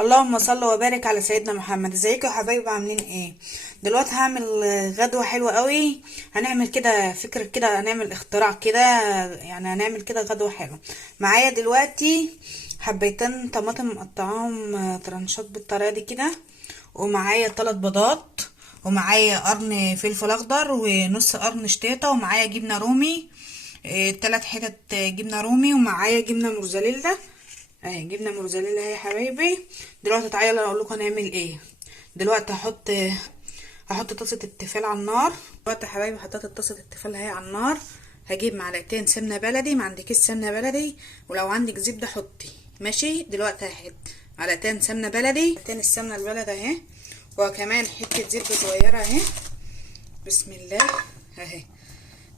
اللهم صل وبارك على سيدنا محمد. ازيكم يا حبايبي، عاملين ايه؟ دلوقتي هعمل غدوه حلوه قوي. هنعمل كده فكره، كده هنعمل اختراع كده. يعني هنعمل كده غدوه حلوه. معايا دلوقتي حبيتين طماطم مقطعاهم ترانشات بالطريقه دي كده، ومعايا 3 بيضات، ومعايا قرن فلفل اخضر ونص قرن شطيطه، ومعايا جبنه رومي، 3 حتت جبنه رومي، ومعايا جبنه موزاريلا اهي. جبنه موزاريلا اهي يا حبايبي. دلوقتي تعالى اقول لكم هنعمل ايه. دلوقتي هحط طاسه التيفال على النار. دلوقتي يا حبايبي حطيت طاسه التيفال اهي على النار. هجيب معلقتين سمنه بلدي، ما عندكيش سمنه بلدي ولو عندك زبده حطي، ماشي. دلوقتي هحط معلقتين سمنه بلدي، معلقتين السمنه البلدي اهي، وكمان حته زبده صغيره اهي. بسم الله اهي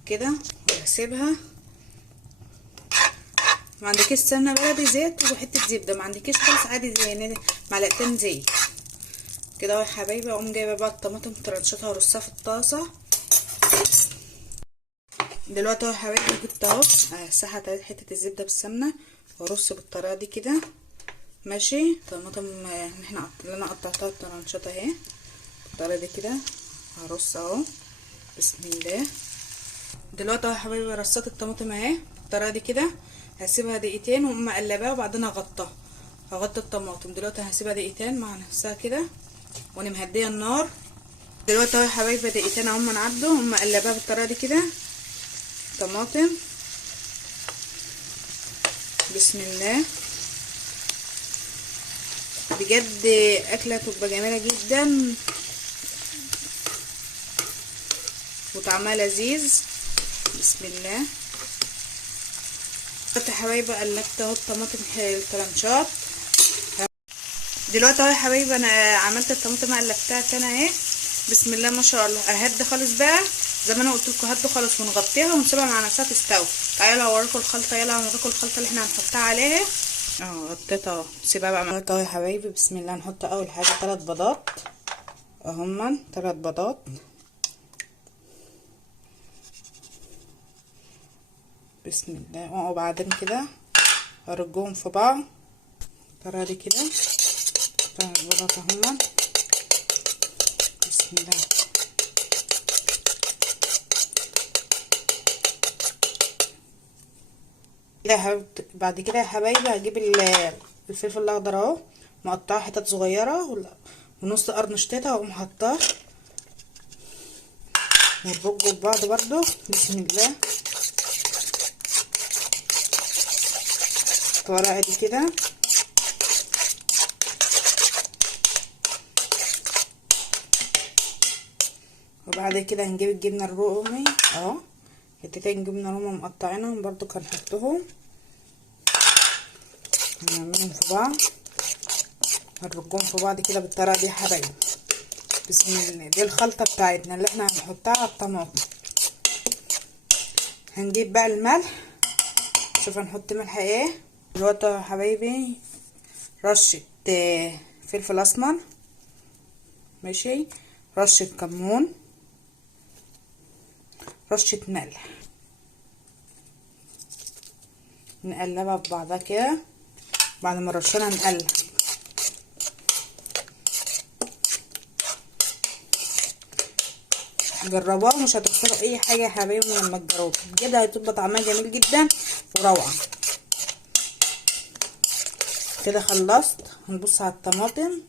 كده، وهسيبها. ما عندكيش سمنه بلدي زيت وحته زبده، ما عندكيش خالص عادي زي معلقتين زيت كده اهو يا حبايبي. اقوم جايبه بقى الطماطم ترنشطها ورصها في الطاسه. دلوقتي اهو يا حبايبي جبت اهو سحت حته الزبده بالسمنه، وارص بالطريقه دي كده، ماشي. طماطم اللي انا قطعتها ترنشطه اهي بالطريقه دي كده، هرص اهو. بسم الله. دلوقتي اهو يا حبايبي رصيت الطماطم اهي بالطريقه دي كده. هسيبها دقيقتين واقوم مقلباها، وبعدين هغطي الطماطم. دلوقتي هسيبها دقيقتين مع نفسها كده وانا مهديه النار. دلوقتي اهو يا حبايبي دقيقتين اهم نعدوا، اقوم مقلباها بالطريقه دي كده طماطم. بسم الله. بجد اكله تبقى جميله جدا وطعمها لذيذ. بسم الله. دلوقتي يا حبايبي قلبت اهو الطماطم الترنشات. دلوقتي اهو يا حبايبي انا عملت الطماطم قلبتها تاني اهي. بسم الله ما شاء الله. اهد خالص بقى زي ما انا قلت لكم، هدوا خالص ونغطيها ونسيبها مع نفسها تستوي. تعالوا اوريكم الخلطه، يلا هوريكم الخلطه اللي احنا هنحطها عليها. غطيتها اهو، سيبها بقى دلوقتي اهو يا حبايبي. بسم الله. نحط اول حاجه 3 بيضات اهما، 3 بيضات. بسم الله. وبعدين كده هرجهم في بعض بالطريقه دي كده. 3 بيضات اهما. بسم الله. كده يا حبيبتي. بعد كده يا حبايبي هجيب الفلفل الاخضر اهو، مقطعه حتت صغيره، ونص قرن شطيطه، واقوم حطاه ونرجه ببعض برضو. بسم الله. الورقه دي كده. وبعد كده هنجيب الجبنه الرومي اهو، حتتين جبنه رومي مقطعينهم برضو هنحطهم، هنعملهم في بعض، هنرجهم في بعض كده بالطريقه دي يا حبايبي. بسم الله. دي الخلطه بتاعتنا اللي احنا هنحطها على الطماطم. هنجيب بقى الملح، شوف هنحط ملح ايه دلوقتي يا حبايبي. رشه فلفل اسمر، ماشي، رشه كمون، رشه ملح. نقلبها ببعضها كده. بعد ما رشينا نقلب. جربوها مش هتخسروا اي حاجه يا حبايبي لما تجربوا، بجد هتبقى طعمها جميل جدا وروعه. كده خلصت. هنبص على الطماطم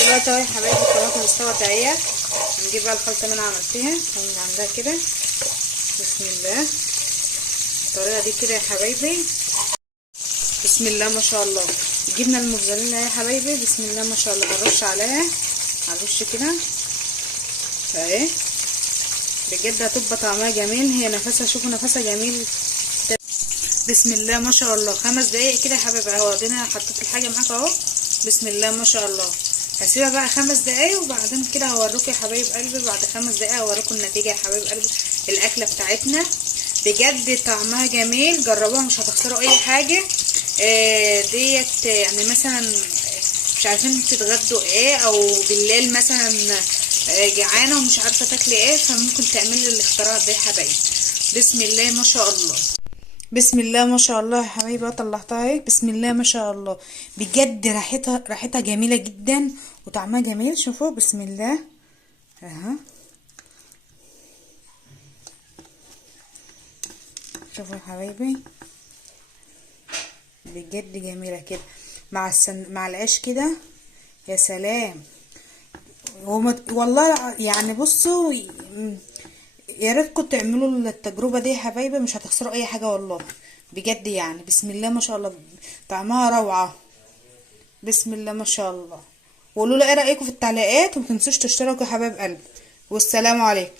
دلوقتي اهو يا حبايبي. الطماطم استوت اهي. هنجيب بقى الخلطه اللي انا عملتها من عندها كده. بسم الله. الطريقه دي كده يا حبايبي. بسم الله ما شاء الله. الجبنه الموزاريلا يا حبايبي. بسم الله ما شاء الله. برش عليها على الوش كده اهي. بجد هتبقى طعمها جميل. هي نفسها، شوفوا نفسها جميل. بسم الله ما شاء الله. 5 دقايق كده يا حبايبي اهو. ادينا حطيت الحاجه معاك اهو. بسم الله ما شاء الله. هسيبها بقى 5 دقايق، وبعدين كده هوريكم يا حبايب قلبي. بعد 5 دقايق هوريكم النتيجه يا حبايب قلبي. الاكله بتاعتنا بجد طعمها جميل، جربوها مش هتخسروا اي حاجه. ديت يعني مثلا مش عارفين تتغدوا ايه، او بالليل مثلا جعانه ومش عارفه تاكلي ايه، فممكن تعملي الاختراع ده يا حبايب. بسم الله ما شاء الله. بسم الله ما شاء الله يا حبايبي، طلعتها اهي. بسم الله ما شاء الله، بجد ريحتها جميله جدا وطعمها جميل. شوفوا بسم الله اها، شوفوا يا حبايبي بجد جميله كده مع العيش كده، يا سلام. والله يعني بصوا، يا ريتكم تعملوا التجربه دي يا حبايبي، مش هتخسروا اي حاجه والله بجد. يعني بسم الله ما شاء الله، طعمها روعه. بسم الله ما شاء الله. وقولوا لي ايه رايكم في التعليقات، وما تنسوش تشتركوا يا حبايب قلبي. والسلام عليكم.